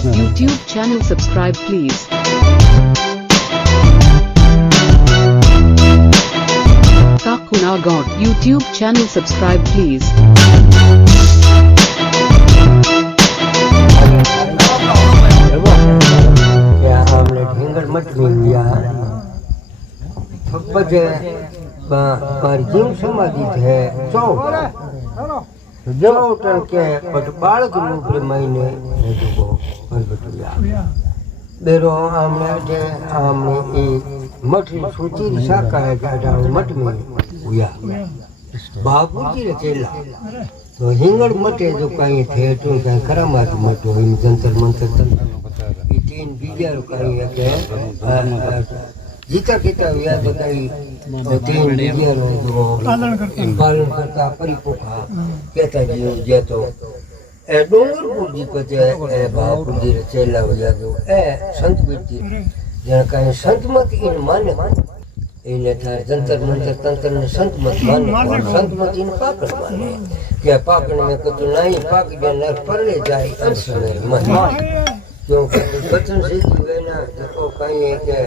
YouTube channel subscribe please. Kakuna God YouTube channel subscribe please. Gym समाधि थे 14 के बालक रूप महीने बेरो हमने मठ सूची शाखा है मठ में हुआ बापू जी रचेला तो हिंगड़ मठे जो कहीं थे तो कहीं करामात मठ हो जंतर मंतर तीन बीजा कहीं के जीता किता हुआ तो कहीं तीन बीजा पालन करता परिपोखा कहता जी जे तो डोंगरपुर जी पचे बापू जी रचेला हुआ जो संत बीती जन कहीं संत मत इन माने इन्हें था जंतर मंतर तंत्र ने संत मत माने और संत मत इन पाकड़ माने क्या पाकड़ में कुछ नहीं पाक जाने पर ले जाए अंश में मन क्योंकि बचन से हुए ना तो कहीं है कि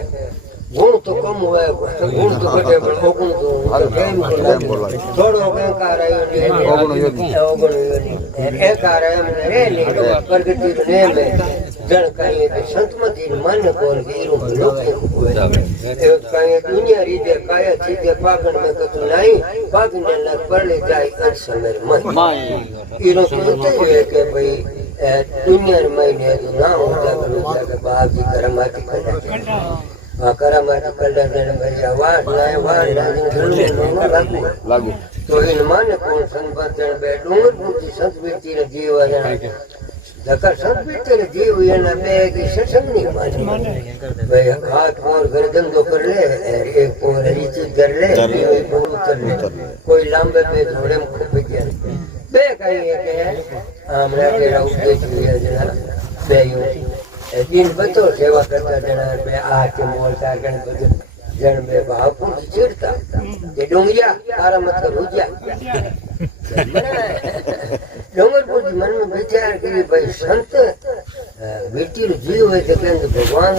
गुण तो कम हुआ है गुण तो घटे पर गुण तो प्रेम थोड़ो बेकार है कार है रे नहीं प्रगति ने में जन कहीं के संतमती मन कोल के इरो लोक हुए एक कहीं दुनिया रीते काया चीजे पागन में कत नहीं पागन न पर ले जाए अंश में मन इरो कहते है कि भाई दुनिया में ने ना हो जाकर बाप जी करमाती कर करामाती कर देने भाई आवाज लाए वार लागू तो इन मन कोन संबंधन बे डूंगरपुर की संस्कृति रे जीव है जकर संस्कृति रे जीव है ना बे की सत्संग नहीं माने भाई हाथ और गर्दन तो कर ले एक और नीचे कर ले एक और कर ले कोई लंबे पे थोड़े में खूब गया बे कहीं है कि हमरा के उद्देश है जना बे दिन बतो सेवा करता जना बे आज मोलता गणपति जन में बापू चिड़ता ये डोंगिया तारा मतलब रुजिया डोंगरपुर जी मन में विचार करी भाई संत बेटी जीव है तो कहते भगवान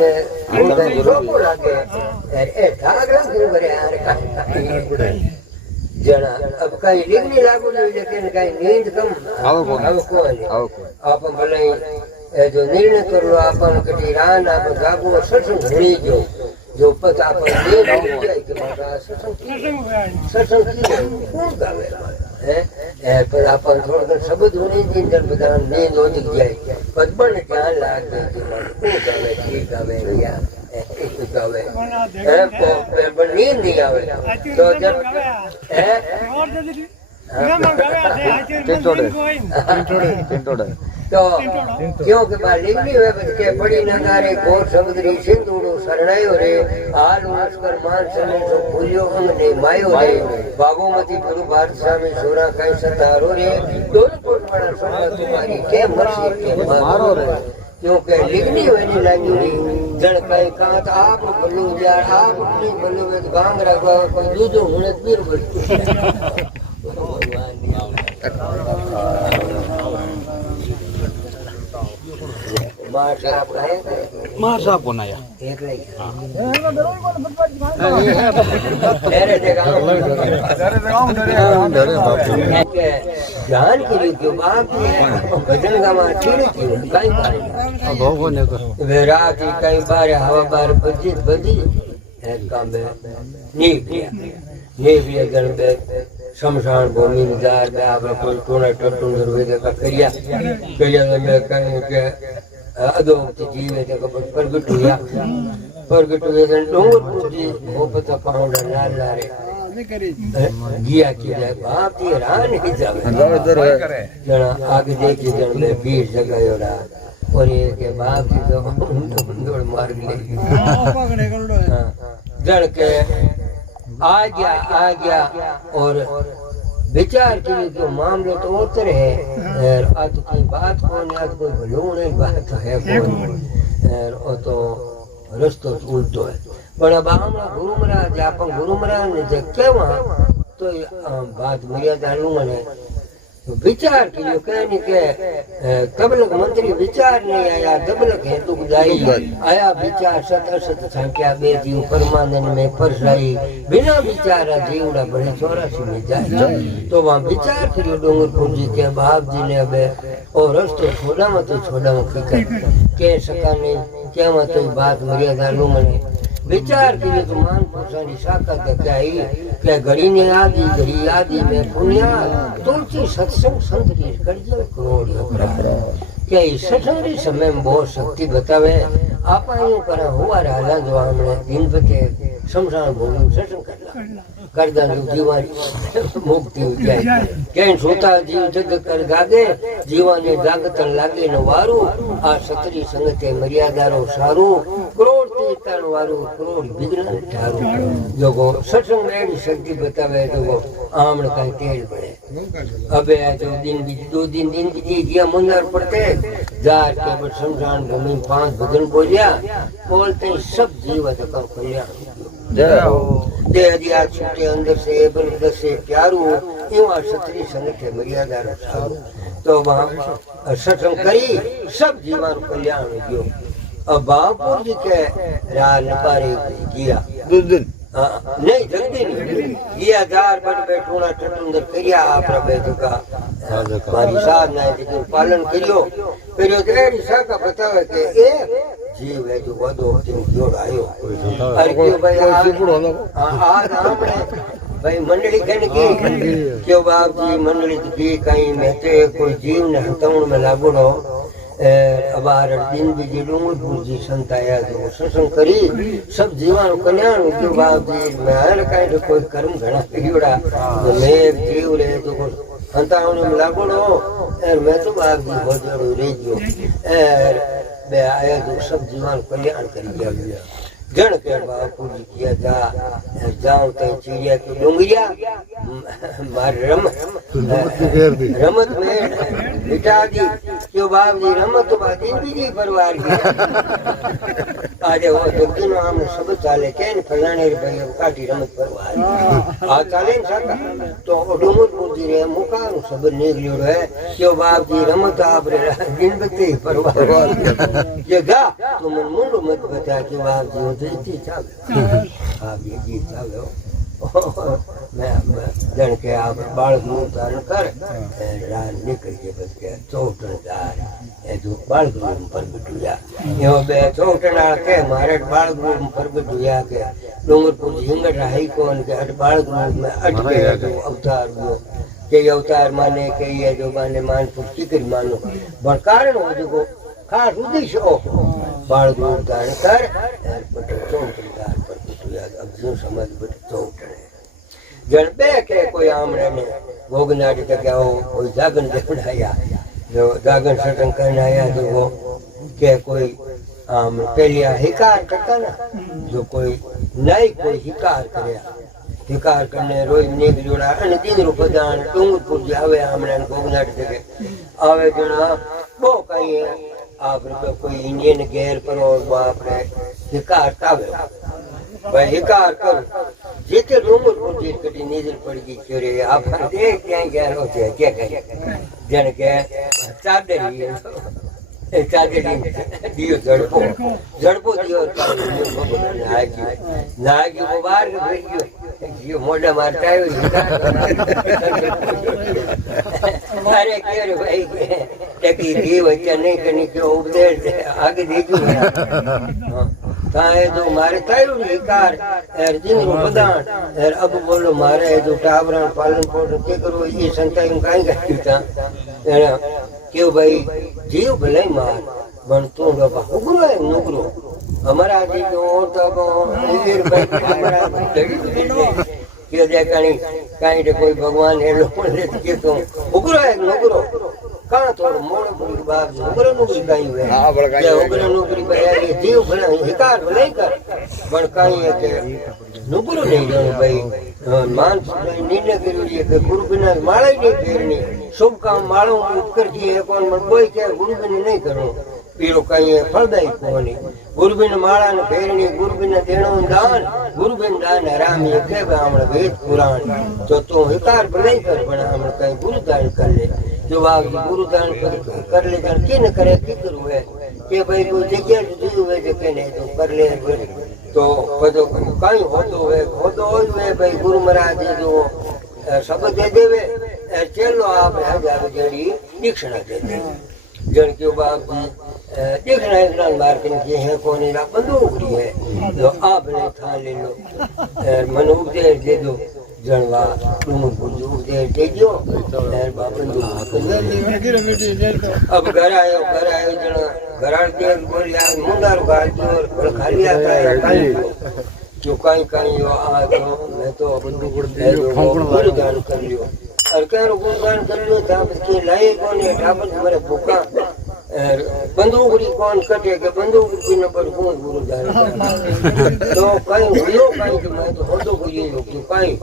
ने रोको लागे ए ठाकरा दिन भरे यार जना अब कहीं लिखने लागू नहीं लेकिन कहीं नींद कम अब कौन आप भले जो निर्णय कर लो अपन कटी रान आप जागो सत्संग भूली जो पता अपन ले जाए कि मारा सत्संग कौन गावे है पर अपन थोड़ा शब्द होने दिन जब बता नींद हो जाए पदबन क्या लाग गए कि कौन गावे ठीक गावे या एक गावे है पर नींद नहीं आवे तो जब है तो क्योंकि लिखनी हुए के बड़ी नगारे घोर समुद्री सिंधुड़ो शरणायो रे हाल नमस्कार मान सने सो भूलियो अंग ने मायो रे बागोमती गुरु भारत स्वामी सोरा कई सतारो रे डोल कोट बड़ा सोना तुम्हारी के मर्सी के मारो रे क्योंकि लिखनी हुई नहीं लगी जड़ कई कांत आप बल्लू यार आप नहीं बल्लू में गांग रखवा कोई दूजो हुने पीर बल मार साहब को नया ध्यान की जो बात भजन का रात कई बार हवा बार बजी शमशान भूमि जार में आप कोई टोना टटून हुए का करिया में कहीं के अदो जीव है तो प्रगट हुआ डोंगरपुर जी वो पता पाउंड लाल लारे गिया की बाप ये रान ही जावे जना आगे देखिए जन में भीड़ जगह होड़ा और ये के बाप जी तो दौड़ मार ले जड़ के आ गया और विचार के जो मामले तो उतरे है आज कोई बात कौन आज कोई भलूण बात है कौन और तो रस्तो उल्टो है पर अब हमारा गुरु महाराज अपन गुरु महाराज ने जो केवा तो बात मर्यादा लूंगा ने विचार कियो कहने के तबलक मंत्री विचार नहीं आया तबलक हेतु जाई आया विचार सत असत संख्या बे जीव परमानंद में परसाई बिना विचार जीवड़ा बड़े 84 में जाए तो वहां विचार कियो डोंगरपुर जी के बाप जी ने अब और रस्तो छोड़ा मत के सका नहीं क्या मत बात मर्यादा लो मने विचार किए तो मान पुरुषानी साकत क्या ही क्या घड़ी ने आदि में पुण्या तुलसी सत्संग संत की करजल करोड़ अपराध क्या इस सत्संग समय में बहुत शक्ति बतावे आप आयु करा हुआ राजा जो हमने दिन बचे शमशान भूमि में सत्संग करदा जीवानी मुक्ति हो जाए क्या सोता जीव जग कर गागे जीवाने जागतन लागे न वारू आ सतरी संगते मर्यादारो सारू करोड़ तीर्थन वारू करोड़ विघ्न ठारू जोगो सत्संग में शक्ति बतावे जोगो आमण कहीं तेल पड़े अबे जो दिन भी 2 दिन दिया मुंदर पड़ते जार के बट शमशान भूमि 5 भजन बोलिया बोलते सब जीवत का कल्याण दे दिया छूटे अंदर से बंद से प्यारू एवा सतरी संगठे मर्यादा सारू तो वहां सत्संग करी सब जीवन कल्याण हो अब बापुर जी के राज पारे किया नहीं जल्दी नहीं किया जार बट बैठोना टटुंदर करिया आपरा बैठो का मारी साध ना लेकिन पालन करियो तेरी साका बतावे के ए जीव है जो वदो तुम जोड़ आयो अरे क्यों भाई आज हमने भाई मंडली कहने की क्यों बाप जी मंडली की कहीं महते कोई जीव ने हताउण में लागुड़ो अबार दिन भी जी डूंगरपुर जी संत आया तो सत्संग करी सब जीवन कल्याण क्यों बाप जी मैं कहीं कोई कर्म घना करियोड़ा तो मैं जीव रहे तो हताउण में लागुड़ो मैं तो बाप जी बहुत जोड़ रही गयो बे आया जो सब जीवन कल्याण कर गया जन के बापू जी किया था जाऊं तो चिड़िया की डोंगरिया मार रमत में बिटा दी क्यों बाप जी रमत बादी जी परिवार की आज वो दिन हम सब चाले के फलाने भाई काटी रमत परिवार आ चाले सका तो डोंगरपुर जी रे मुकाम सब निकलियो है क्यों बाप जी रमत आप रे दिन बते परिवार ये जा तुम मुंड मत बता कि बाप जी जी चालो आप ये जी चालो मैं जन के आप बालक નું ધારણ કર રાન નીકળીએ બસ કે ચોટણદાર એ જો બાળક નું પરબટુયા એવો બે ચોટણા કે મારે બાળક નું પરબટુયા કે ડુંગરપુર હિંગટ હાઈ કોન કે અટ બાળક નું અટકે જો અવતાર ગયો કે અવતાર માને કે ये जो माने मानपुर टिकर मानो पर कारण हो जो खास उद्देश्य हो बाळक નું ધારણ કર બટ ચોટણદાર પરબટુયા અર્જુન સમાજ બટ ચોટણે जन पे के कोई आमने ने गोगनाड़ी तक आओ कोई जागन देखने आया जो जागन सत्संग करने आया जो वो के कोई पहले हिकार करता ना जो कोई नहीं कोई हिकार करे हिकार करने रोज नेग जोड़ा अन दिन रुपदान डूंगरपुर जावे आमने गोगनाड़ी तक आवे जना वो कहीं आप कोई इंडियन गैर करो बाप रे हिकार तावे भाई हिकार कर जेते डूंगरपुर जी कटी नीजल पड़गी चोरे आप देख क्या गैर होते क्या करे जन के चादरी दियो झड़पो दियो नागी वो बाहर भाई ये मोटा मारता है अरे क्या रे भाई टकी जीव अच्छा नहीं करनी क्यों उपदेश आगे देखो ताए जो मारे तायो निकार अर्जुन रुपदान अब बोलो मारे जो टावरण पालन पोषण के करो ये संताई काई करता क्यों भाई जीव भले मार बन तू बाबा उग्रो है नुग्रो हमारा जी जो तो हमारा क्यों देखनी काई रे कोई भगवान है लोग ने के तो उग्रो है नुग्रो कहां तो मोड़ पूरी बात उग्रो नुग्री काई हुए ये उग्रो नुग्री भाई ये जीव भले हिकार भले कर बन काई है के नुग्रो नहीं जानो भाई मान निर्णय करियो के गुरु बिना माला ही नहीं फेरनी शुभ काम मालो उपकर जी है कौन मन कोई के गुरु बिना नहीं करो પીરો કઈ ફળદાય કોની ગુરુબિન માળા ને ફેરણી ગુરુબિન દેણો દાન ગુરુબિન દાન હરામી કે હમણાં વેદ પુરાણ તો તું વિકાર નહીં કર પણ હમણાં કઈ ગુરુદાન કર લે જો વાગ ગુરુદાન કર લે જાણ કે ન કરે કે કરવું હે કે ભાઈ કોઈ જગ્યા જોયું હોય તો કે નહીં તો કર લે તો બધો કઈ હોતો હોય ભાઈ ગુરુ મહારાજ જો શબ્દ દે દેવે चलो आप जड़ी दीक्षणा देते जन के बाप जी दीक्षणा मार्किन की है कौन ना बंदूक है तो आपने था ले लो मन उपदेश दे दो जनवा तुम उपदेश दे दो अब घर आयो जना घराड़ दे बोल यार मुंडार गाल और खाली आता है जो कहीं आ तो मैं तो गुरुदान कर लियो और क्या गुणगान कर लो था के लाए कौन है ठाकुर तुम्हारे भूखा बंदूक कौन कटे के बंदूक की न पर कौन गुरुदान तो कहीं हुलो कहीं कि मैं तो होतो गुरी लो क्यों कहीं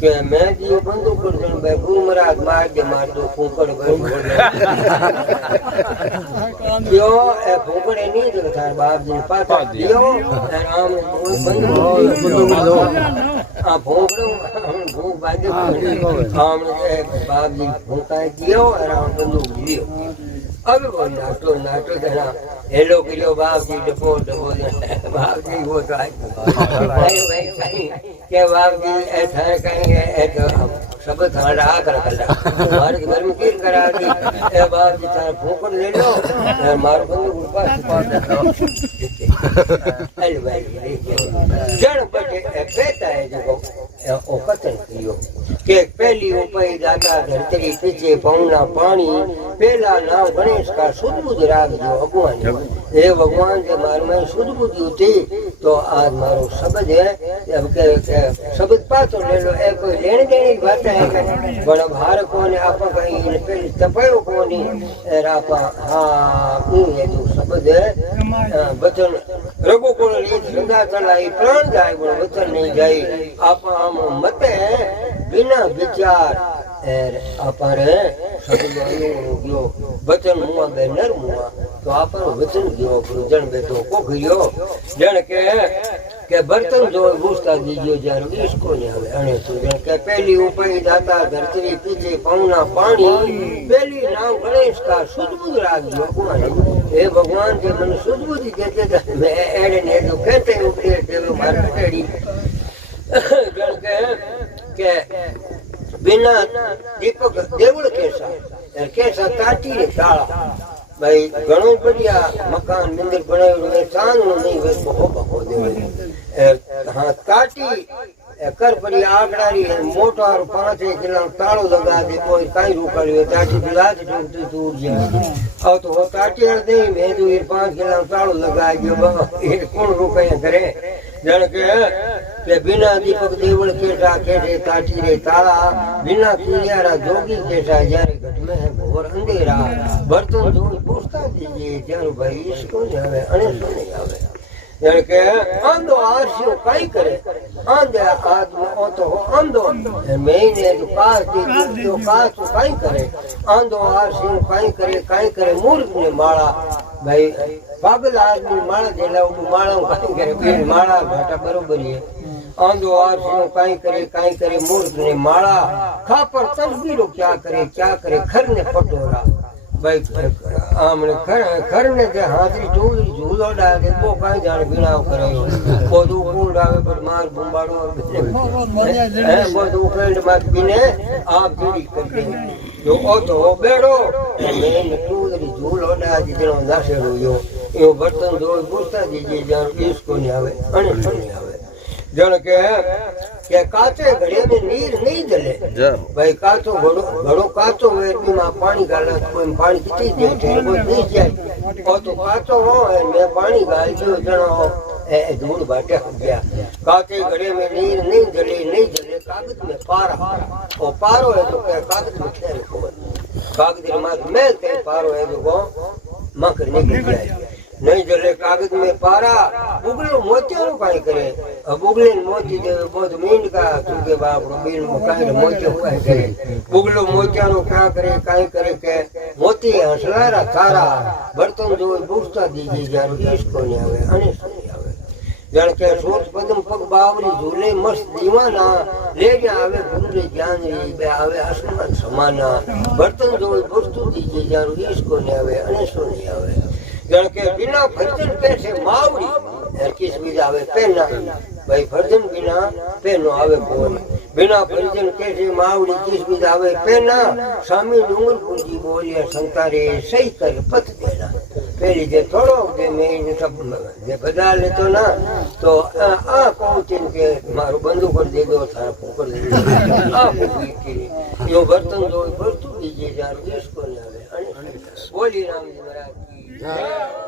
कि मैं दियो बंदूक कर जन भाई गुरु महाराज मार दे मार दो फूंकड़ भाई क्यों ए फूंकड़े नहीं तो था बाप जी पाता दियो और आम बंदूक दो आ फूंकड़ो भूख बाजे आम बाप जी फूंका दियो और आम बंदूक लियो अब वो नाटो जना हेलो करियो बाप जी डबो बाप जी वो तो भाई कहीं के बाप जी ऐसा कहीं है तो सब थान रहा कर हमारे घर में कीर करा दी ए बाप जी थान फूंकड़ ले लो मारो बंदूक ऊपर हेलो भाई जड़ बटे बेटा है जो ओ कतन कियो के पहली ऊपर दादा धरती पीछे पौना पानी पहला नाम गणेश का शुद्ध बुद्ध राग जो भगवान हे भगवान के मार में शुद्ध बुद्धि थी तो आज मारो शब्द है अब के शब्द पातो ले लो ए कोई लेने देने की बात है बड़ा भार कोने आपा कहीं पहले तपायो कोनी रापा हां ये जो शब्द है वचन रघु को रीत सदा चलाई प्राण जाए बड़ा वचन नहीं जाए आपा हम मत है बिना विचार अपर गयो वचन मुआ बे नर मुआ तो अपर वचन गयो जन बे तो को गयो जन के बर्तन जो गुस्ता दीजियो जारो इसको ने हवे अने तो जन के पहली ऊपर दाता धरती पीछे पौना पानी पहली नाम गणेश का शुद्ध बुद्ध राग जो भगवान हे भगवान के मन शुद्ध बुद्धि देते मैं एड़े ने जो कहते उपदेश देवे मार कटेड़ी जन के बिना दीपक देवल कैसा ताटी रे ताला भाई घणो बढ़िया मकान मंदिर बनायो रे चांद नहीं वे बहु देवे हां ताटी कर पड़ी आगड़ारी मोटा और 5 किलो तालो लगा दे कोई काई रुकायो ताटी बिलाज टूट टूट जाए और तो वो ताटी हर दे मैं जो 5 किलो तालो लगा दियो ये कौन रुकाया करे जण के बिना दीपक देवल केसा केसे ताटी रे ताला बिना कियारा जोगी केसा जारे घट में है घोर अंधेरा बर्तन जो पूछता दीजिए चारो भाई इसको जावे अने सुने जावे जण के अंधो आरसियो काई करे अंधे आदमी ओ तो अंधो महीने तो कास की जो कास तो काई करे अंधो आरसियो काई करे मूर्ख ने माला भाई पागल आदमी माला देला माला काई करे माला घाटा बरोबर है आंधो आरसियो काई करे मूर्ख ने माला खापर तस्वीरों क्या करे खर ने पटोरा भाई आमने खर ने जे हाथरी टोली झूलो डाले वो काई जान बिना करे कोदू कूड़ आवे पर मार बुंबाड़ो है कोदू पेड़ मत बिने आप जोड़ी करते जो ओ तो बेड़ो मैं टोली झूलो डाले जनो नासेड़ो यो बर्तन दो पूछता दीजिए जान इसको नहीं आवे अने नहीं आवे जण के काचे घड़े में नीर नहीं जले भाई काचो घड़ो काचो वेटी में पानी गाला कोई पानी किती दे कोई नहीं जाए और तो काचो हो मैं पानी गाल दियो जणो ए धूल बाटे हो गया काचे घड़े में नीर नहीं जले कागज में पारा और पारो है तो क्या कागज में ठहर को कागज में मैं ते पारो है जो मकर निकल जाए नहीं जले कागज में पारा बुगलो मोतियानो काई करे बुगले मोती देवे बहुत मींड का तुके बाप रो बीन मो काई मोतियो काई करे बुगलो मोतियानो क्या करे काई करे के मोती हसलारा तारा बर्तन जो बुझता दीजिए जारो इसको नहीं आवे अने नहीं आवे जण के सोच पदम पग बावरी झूले मस्त दीवाना ले जा आवे गुरुरे ज्ञान री बे आवे आसमान समाना बर्तन जो बुझता दीजिए जारो इसको नहीं आवे अने सो नहीं आवे जण के बिना फर्जन कैसे मावड़ी किस बीज आवे पेना भाई फर्जन बिना पेनो आवे कोन बिना फर्जन कैसे मावड़ी किस बीज आवे पेना स्वामी डूंगरपुर जी बोलिया संतारे सही कर पथ देना पहली जे थोड़ो दे में सब जे बदला ले तो ना तो आ पहुंचन के मारो बंदो कर दे दो थारा फूकर दे दो आ फूकी यो बर्तन जो वस्तु दीजिए जान इसको नहीं आवे बोली राम जी महाराज की